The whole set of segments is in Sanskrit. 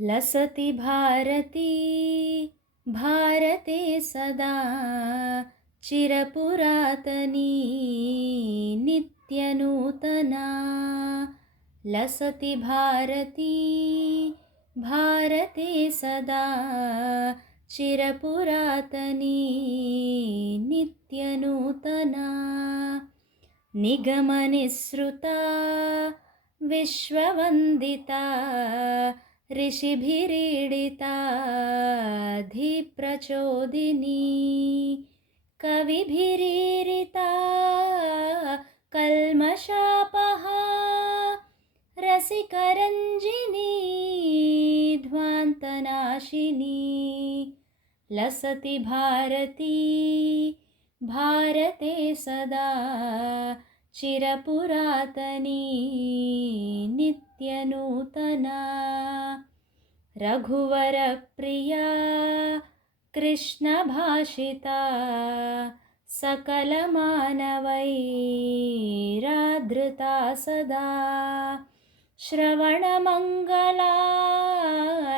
लसति भारती भारते सदा चिरपुरातनी नित्यनूतना। लसति भारती भारते सदा चिरपुरातनी नित्यनूतना। निगमनिसृता विश्ववन्दिता ऋषिभिरीडिता धीप्रचोदिनी। कविभिरीरिता कल्मषापहा रसिकरञ्जिनी ध्वान्तनाशिनी। लसति भारती भारते सदा चिरपुरातनी नित्यनूतना। रघुवरप्रिया कृष्णभाषिता सकलमानवैरादृता सदा। श्रवणमङ्गला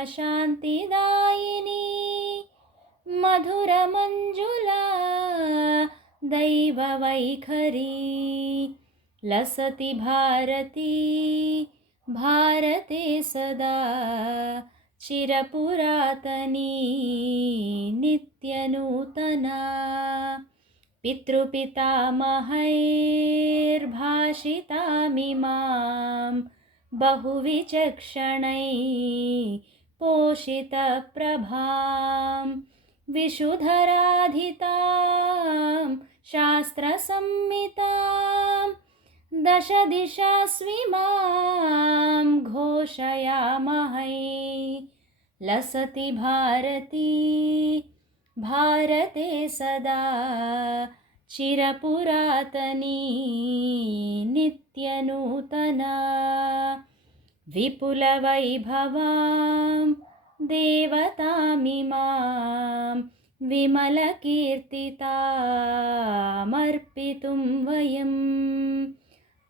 शान्तिदायिनी मधुरमञ्जुला दैववैखरी। लसति भारती भारते सदा चिरपुरातनी नित्यनूतना। पितृपितामहैर्भाषितामिमां बहुविचक्षणैः पोषितप्रभां विशुधराधितां शास्त्रसंहितां दशदिशास्विमां घोषयामहै। लसति भारती भारते सदा चिरपुरातनी नित्यनूतना। विपुलवैभवां देवतामिमां विमलकीर्तितामर्पितुं वयं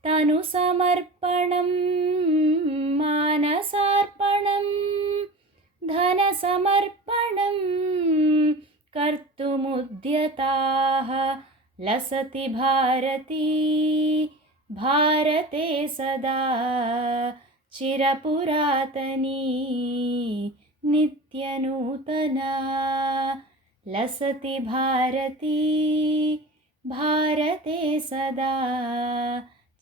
तनुसमर्पणं मानसार्पणं धनसमर्पणं कर्तुमुद्यताः। लसति भारती भारते सदा चिरपुरातनी नित्यनूतना। लसति भारती भारते सदा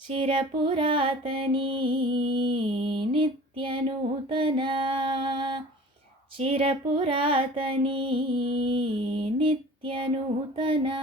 चिरपुरातनी नित्यनूतना। चिरपुरातनी नित्यनूतना।